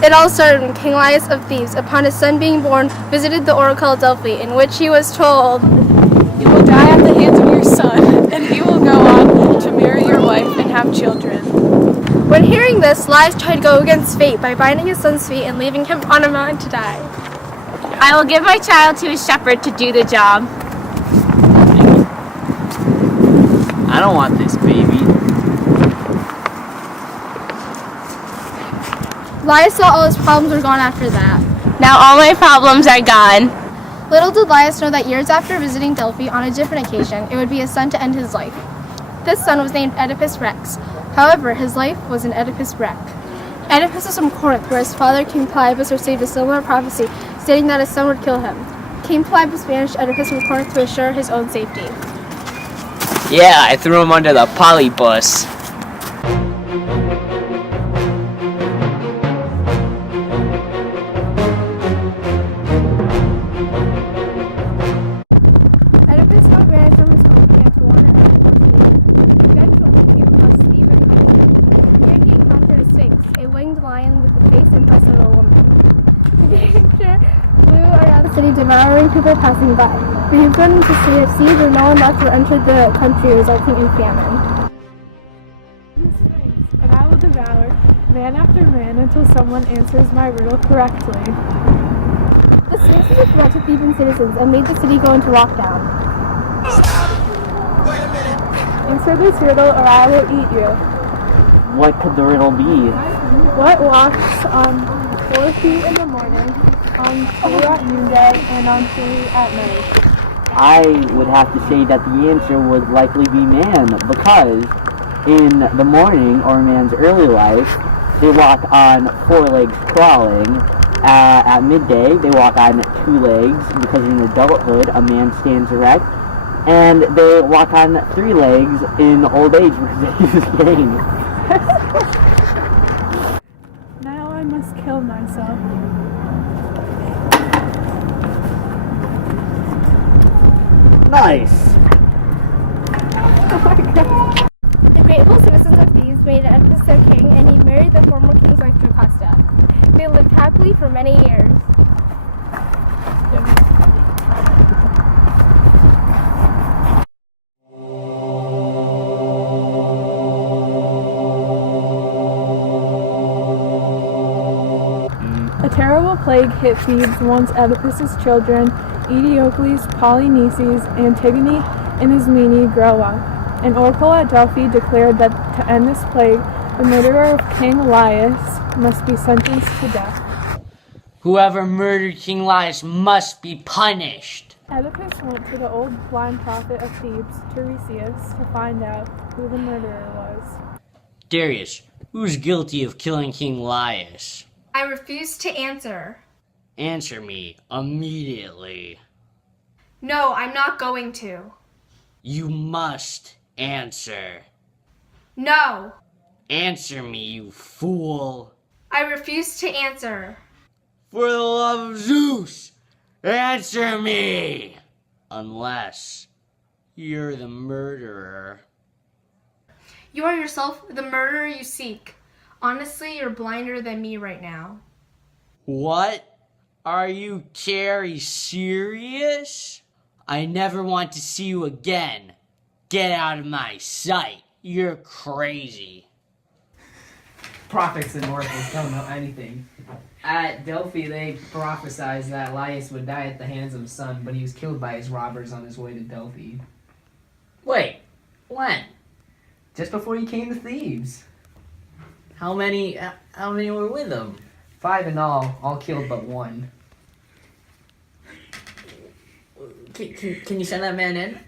It all started when King LAIUS of Thebes, upon his son being born, visited the oracle of Delphi, in which he was told, "You will die at the hands of your son, and he will go on to marry your wife and have children." When hearing this, LAIUS tried to go against fate by binding his son's feet and leaving him on a mountain to die. "I will give my child to a shepherd to do the job." I don't want this baby. LAIUS thought all his problems were gone after that. "Now all my problems are gone." Little did LAIUS know that years after visiting Delphi on a different occasion, it would be his son to end his life. This son was named Oedipus Rex. However, his life was an Oedipus wreck. Oedipus was from Corinth, where his father, King POLYBUS, received a similar prophecy stating that his son would kill him. King POLYBUS banished Oedipus from Corinth to assure his own safety. Yeah, I threw him under the POLYBUS. Oedipus got banished from his home and began to wander out of the Eventually, he came across Thebes country. Here he encountered a sphinx, a winged lion with the face and breast of a woman. The creature flew around the city, devouring people passing by. But he put into the city of siege, and no one left or entered the country, resulting in famine. "And I will devour man after man until someone answers my riddle correctly." The sphinx was a threat to Theban citizens and made the city go into lockdown. "Answer this riddle or I will eat you." What could the riddle be? What walks on 4 feet in the morning, on 2 at noonday, and on 3 at night? I would have to say that the answer would likely be man, because in the morning, or man's early life, they walk on 4 legs crawling. At midday, they walk on 2 legs, because in adulthood, a man stands erect. And they walk on 3 legs in old age, because they use cane. Now I must kill myself. Nice! The grateful citizens of Thebes made Oedipus their king, and he married the former king's wife, JOCASTA. They lived happily for many years. A terrible plague hit Thebes once Oedipus's children, Eteocles, Polynices, Antigone, and Ismene, grow up. An oracle at Delphi declared that to end this plague, the murderer of King LAIUS must be sentenced to death. Whoever murdered King LAIUS must be punished. Oedipus went to the old blind prophet of Thebes, TEIRESIAS, to find out who the murderer was. Darius, who's guilty of killing King LAIUS? I refuse to answer. Answer me immediately. No, I'm not going to. You must answer. No, Answer me, you fool. I refuse to answer. For the love of Zeus, answer me! Unless you're the murderer. You are yourself the murderer you seek. Honestly, you're blinder than me right now. What? Are you Carrie serious? I never want to see you again. Get out of my sight. You're crazy. Prophets and oracles don't know anything. At Delphi, they prophesied that LAIUS would die at the hands of his son, but he was killed by his robbers on his way to Delphi. Wait, when? Just before he came to Thebes. How many were with him? 5 in all killed but 1. Can you send that man in?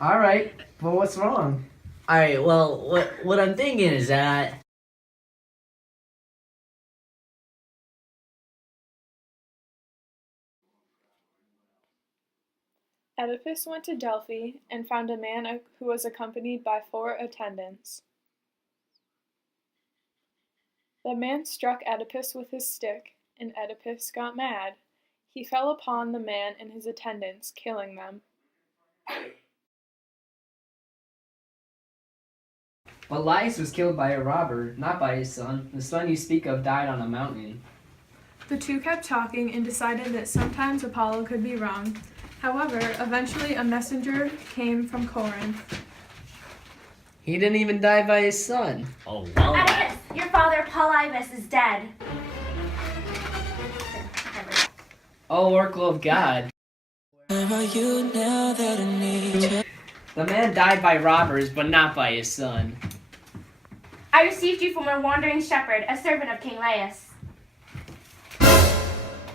Alright, but what's wrong? Alright, well, what I'm thinking is that... Oedipus went to Delphi and found a man who was accompanied by 4 attendants. The man struck Oedipus with his stick, and Oedipus got mad. He fell upon the man and his attendants, killing them. But LAIUS was killed by a robber, not by his son. The son you speak of died on a mountain. The two kept talking and decided that sometimes Apollo could be wrong. However, eventually a messenger came from Corinth. He didn't even die by his son. Oh, well, Oedipus, your father Polybus is dead. Oh, Oracle of God. Where are you now that I need you? The man died by robbers, but not by his son. I received you from a wandering shepherd, a servant of King LAIUS.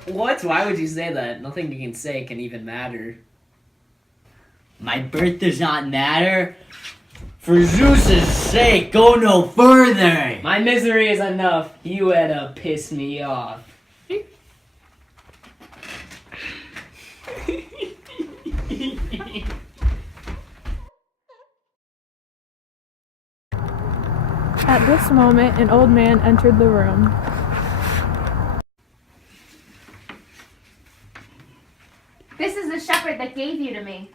What? Why would you say that? Nothing you can say can even matter. my birth does not matter. For Zeus's sake, go no further. My misery is enough. You had to piss me off. At this moment, an old man entered the room. This is the shepherd that gave you to me.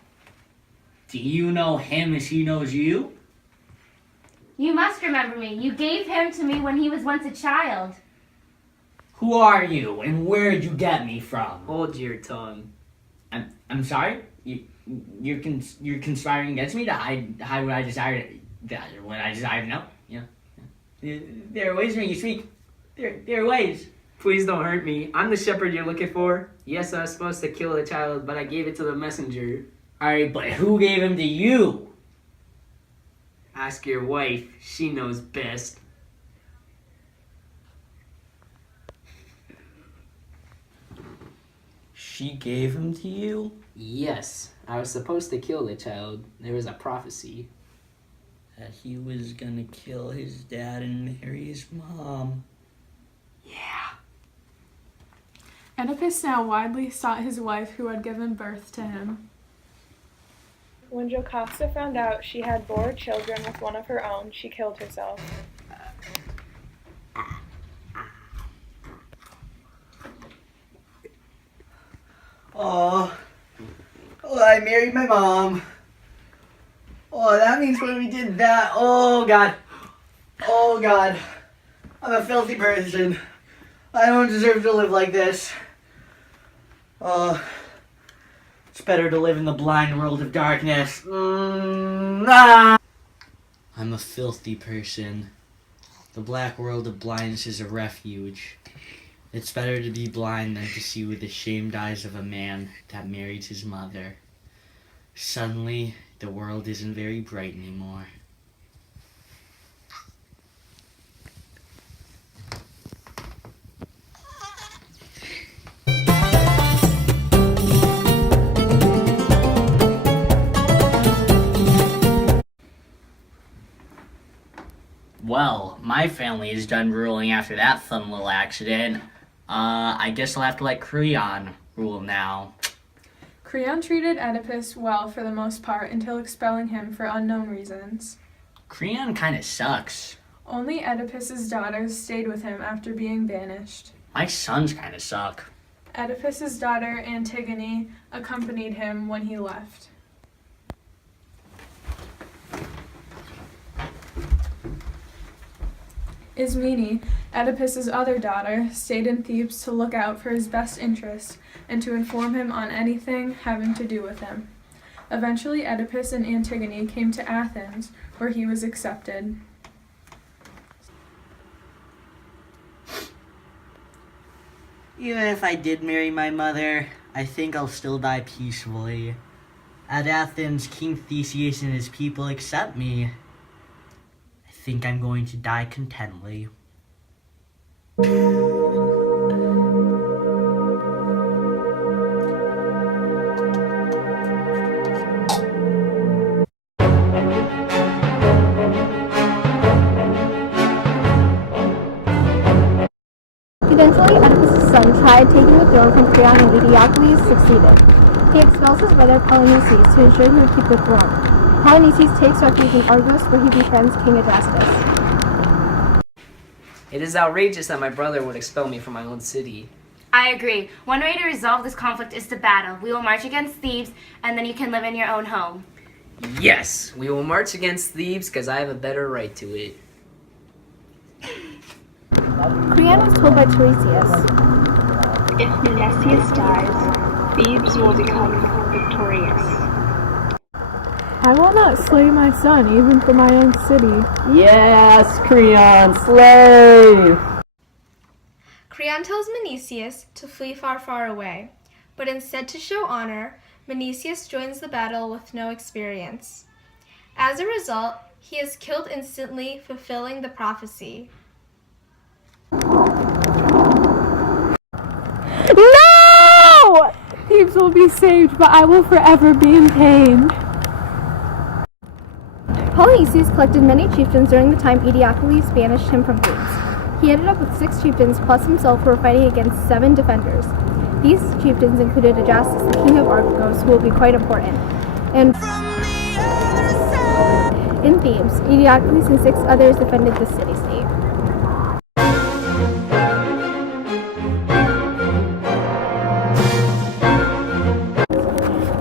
Do you know him as he knows you? You must remember me. You gave him to me when he was once a child. Who are you, and where did you get me from? Hold your tongue. I'm sorry. You're conspiring against me to hide what I desire. What I desire to know. Yeah. There are ways when you speak. There are ways. Please don't hurt me. I'm the shepherd you're looking for. Yes, I was supposed to kill the child, but I gave it to the messenger. All right, but who gave him to you? Ask your wife. She knows best. She gave him to you? Yes, I was supposed to kill the child. There was a prophecy. That he was gonna kill his dad and marry his mom. Yeah. Oedipus now widely sought his wife who had given birth to him. When JOCASTA found out she had bore children with one of her own, she killed herself. Oh, I married my mom. Oh, that means when we did that. Oh, God. Oh, God. I'm a filthy person. I don't deserve to live like this. Oh, it's better to live in the blind world of darkness. I'm a filthy person. The black world of blindness is a refuge. It's better to be blind than to see with the shamed eyes of a man that married his mother. Suddenly, the world isn't very bright anymore. Well, my family is done ruling after that fun little accident. I guess I'll have to let KREON rule now. KREON treated Oedipus well for the most part until expelling him for unknown reasons. KREON kinda sucks. Only Oedipus's daughters stayed with him after being banished. My sons kinda suck. Oedipus's daughter Antigone accompanied him when he left. Ismene, Oedipus's other daughter, stayed in Thebes to look out for his best interests and to inform him on anything having to do with him. Eventually, Oedipus and Antigone came to Athens, where he was accepted. Even if I did marry my mother, I think I'll still die peacefully. At Athens, King Theseus and his people accept me. I think I'm going to die contently. Eventually, Oedipus' son tried taking the throne from Creon and Eteocles succeeded. He expels his brother Polynices to ensure he would keep the throne. Polynices takes refuge in Argos, where he befriends King ADRASTUS. It is outrageous that my brother would expel me from my own city. I agree. One way to resolve this conflict is to battle. We will march against Thebes, and then you can live in your own home. Yes, we will march against Thebes because I have a better right to it. Creon was told by TEIRESIAS, If Menesius dies, Thebes will become victorious. I will not slay my son, even for my own city. Yes, Creon, slay! Creon tells Menesius to flee far, far away, but instead to show honor, Menesius joins the battle with no experience. As a result, he is killed instantly, fulfilling the prophecy. No! Thebes will be saved, but I will forever be in pain. Polynices collected many chieftains during the time Eteocles banished him from Thebes. He ended up with 6 chieftains plus himself who were fighting against 7 defenders. These chieftains included ADRASTUS, the king of Argos, who will be quite important. And in Thebes, Eteocles and 6 others defended the city-state.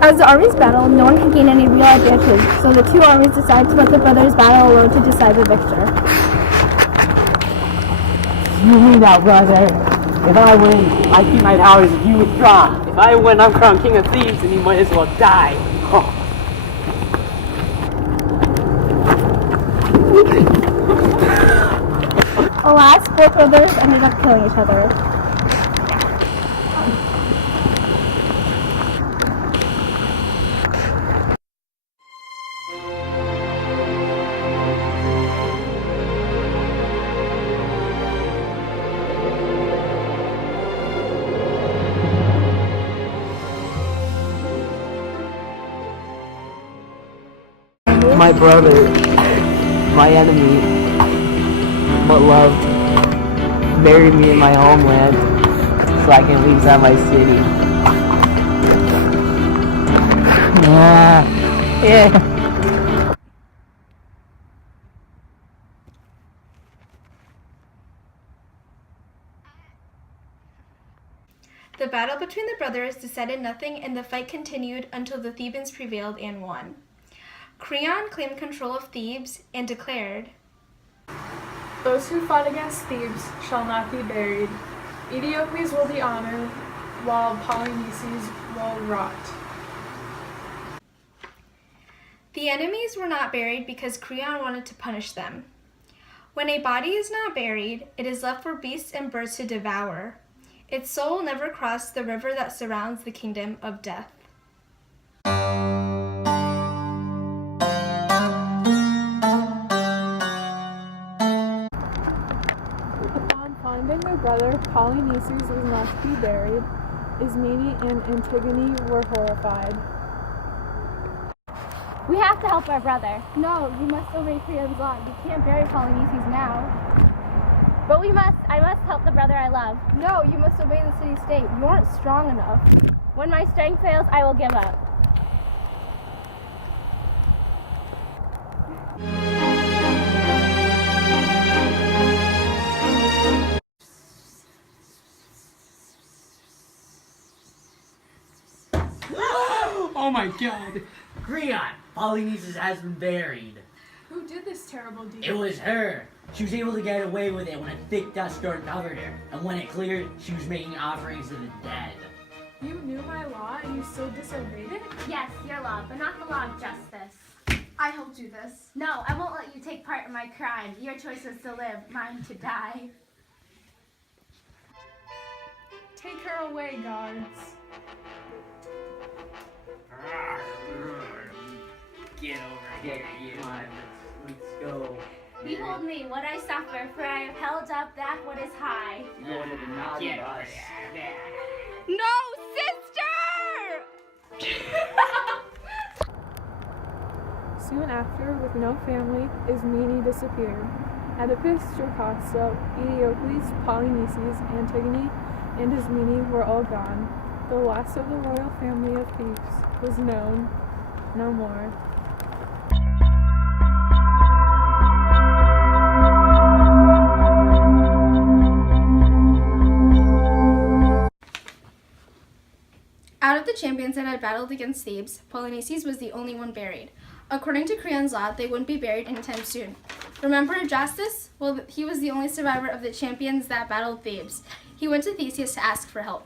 As the armies battled, no one could gain any real advantage, so the 2 armies decided to let the brothers battle alone to decide the victor. You mean that, brother? If I win, I keep my powers if you withdraw. If I win, I'm crowned king of Thebes and you might as well die. Oh. Alas, both brothers ended up killing each other. My brother, my enemy, but loved, buried me in my homeland so I can leave inside my city. Yeah. The battle between the brothers decided nothing, and the fight continued until the Thebans prevailed and won. Creon claimed control of Thebes and declared, Those who fought against Thebes shall not be buried. Eteocles will be honored, while Polynices will rot. The enemies were not buried because Creon wanted to punish them. When a body is not buried, it is left for beasts and birds to devour. Its soul never crossed the river that surrounds the kingdom of death. Upon finding their brother Polynices was not to be buried, ISMENE and ANTIGONE were horrified. We have to help our brother. No, you must obey Creon's law. You can't bury Polynices now. But I must help the brother I love. No, you must obey the city-state. You aren't strong enough. When my strength fails, I will give up. Oh my god! Creon! Polynices has been buried. Who did this terrible deed? It was her. She was able to get away with it when a thick dust storm covered her. And when it cleared, she was making offerings to the dead. You knew my law and you still disobeyed it? Yes, your law, but not the law of justice. I helped do this. No, I won't let you take part in my crime. Your choice was to live, mine to die. Take her away, guards. Get over here, you. Let's go. Behold me, what I suffer, for I have held up that what is high. Get over there. No, sister! Soon after, with no family, ISMENE disappeared. Oedipus, JOCASTA, Eteocles, Polynices, Antigone, and ISMENE were all gone. The last of the royal family of Thebes was known no more. Out of the champions that had battled against Thebes, Polynices was the only one buried. According to Creon's law, they wouldn't be buried anytime soon. Remember ADRASTUS? Well, he was the only survivor of the champions that battled Thebes. He went to Theseus to ask for help.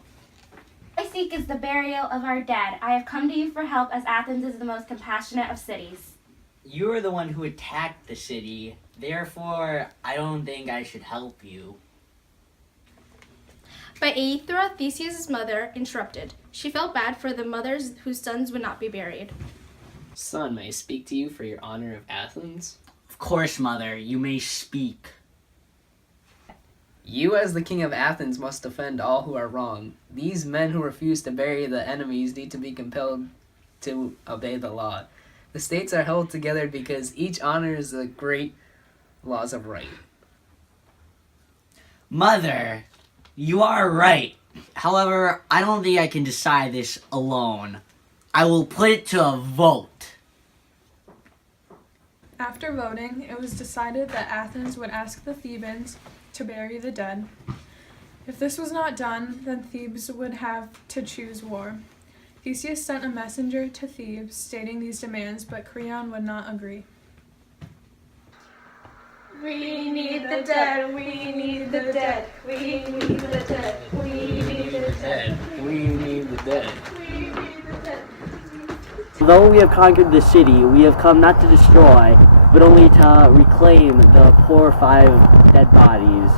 I seek is the burial of our dead. I have come to you for help as Athens is the most compassionate of cities. You are the one who attacked the city. Therefore, I don't think I should help you. But AETHRA, Theseus' mother, interrupted. She felt bad for the mothers whose sons would not be buried. Son, may I speak to you for your honor of Athens? Of course, mother, you may speak. You as the king of Athens must defend all who are wrong. These men who refuse to bury the enemies need to be compelled to obey the law. The states are held together because each honors the great laws of right. Mother, you are right. However, I don't think I can decide this alone. I will put it to a vote. After voting, it was decided that Athens would ask the Thebans to bury the dead. If this was not done, then Thebes would have to choose war. Theseus sent a messenger to Thebes stating these demands, but Creon would not agree. We need the dead, we need the dead, we need the dead, we need the dead. We need the dead. Though we have conquered the city, we have come not to destroy, but only to reclaim the poor 5 dead bodies.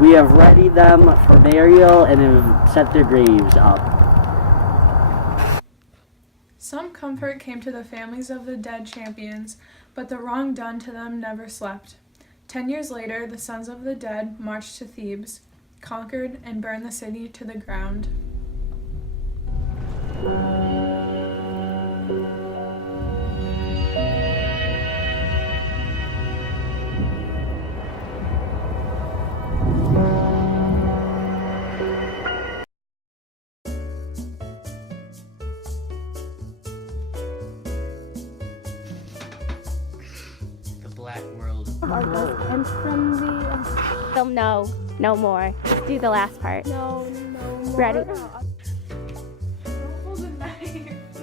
We have readied them for burial and have set their graves up. Some comfort came to the families of the dead champions, but the wrong done to them never slept. 10 years later, the sons of the dead marched to Thebes, conquered, and burned the city to the ground. Black world. And from the... Film no more. Let's do the last part. No more. Ready?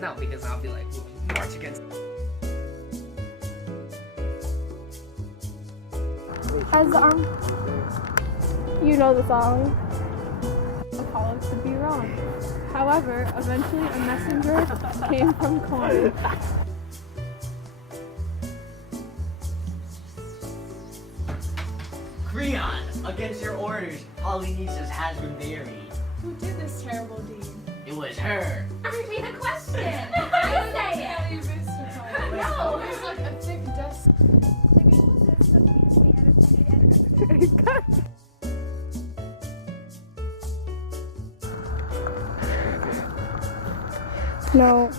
No, because I'll be like, march against. As the arm... You know the song. Apollo could be wrong. However, eventually a messenger came from Corinth. Creon, against your orders, Polynices has been buried. Who did this terrible deed? It was her. Ask me the question. I say it. No, there's like a thick dust. No.